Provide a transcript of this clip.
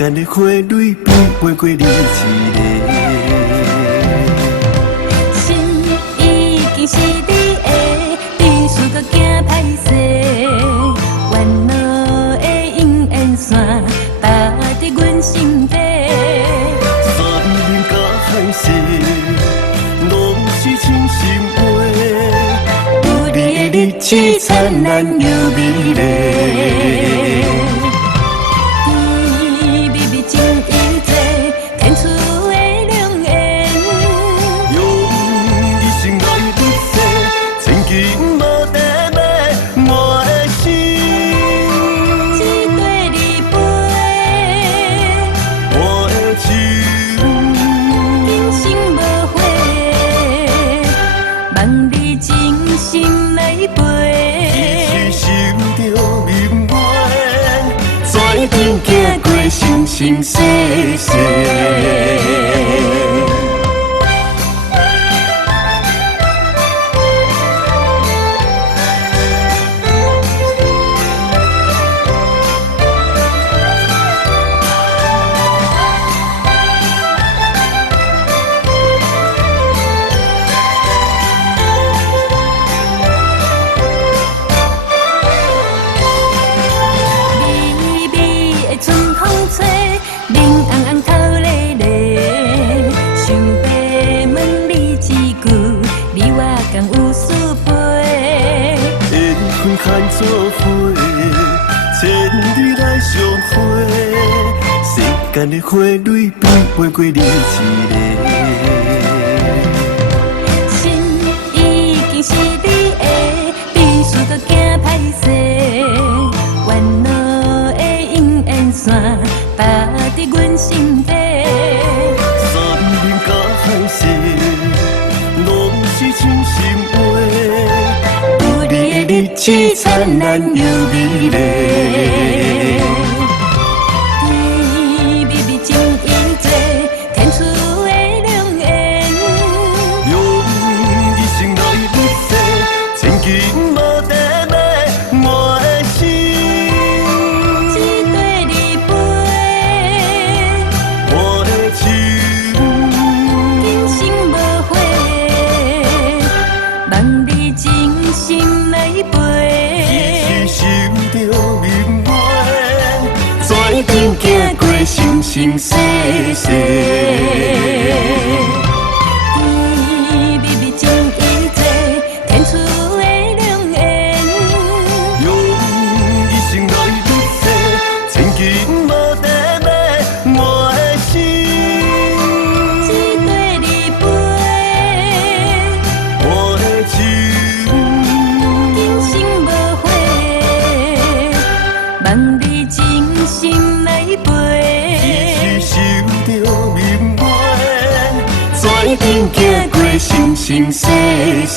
间的花蕊变袂过你一个。心已经是你的，你输搁惊歹势，烦恼的永远线搭伫阮心底。山林甲海誓，拢是真心话。有你的日子灿烂又美丽。一定行过生生世世。看作伙，千里来相会。世间的花蕊变袂过你一个。心已经是你的，你输搁惊歹势，烦恼的永远线搭伫阮心底。山林甲海誓，拢是真心话。日子灿烂又美丽，天美美情意多，天赐的良缘。用一生来不舍，千金无地买我的心。一对你陪，我的情，今生无悔，望你真心来陪。心着明白，一定行过生生世世。天美美情意多，天赐的良缘。用一生来不舍，千金无地买我的心。一对你陪，我的情，今生无悔，望你真心来陪。一时想着明白，一定行过生生世世。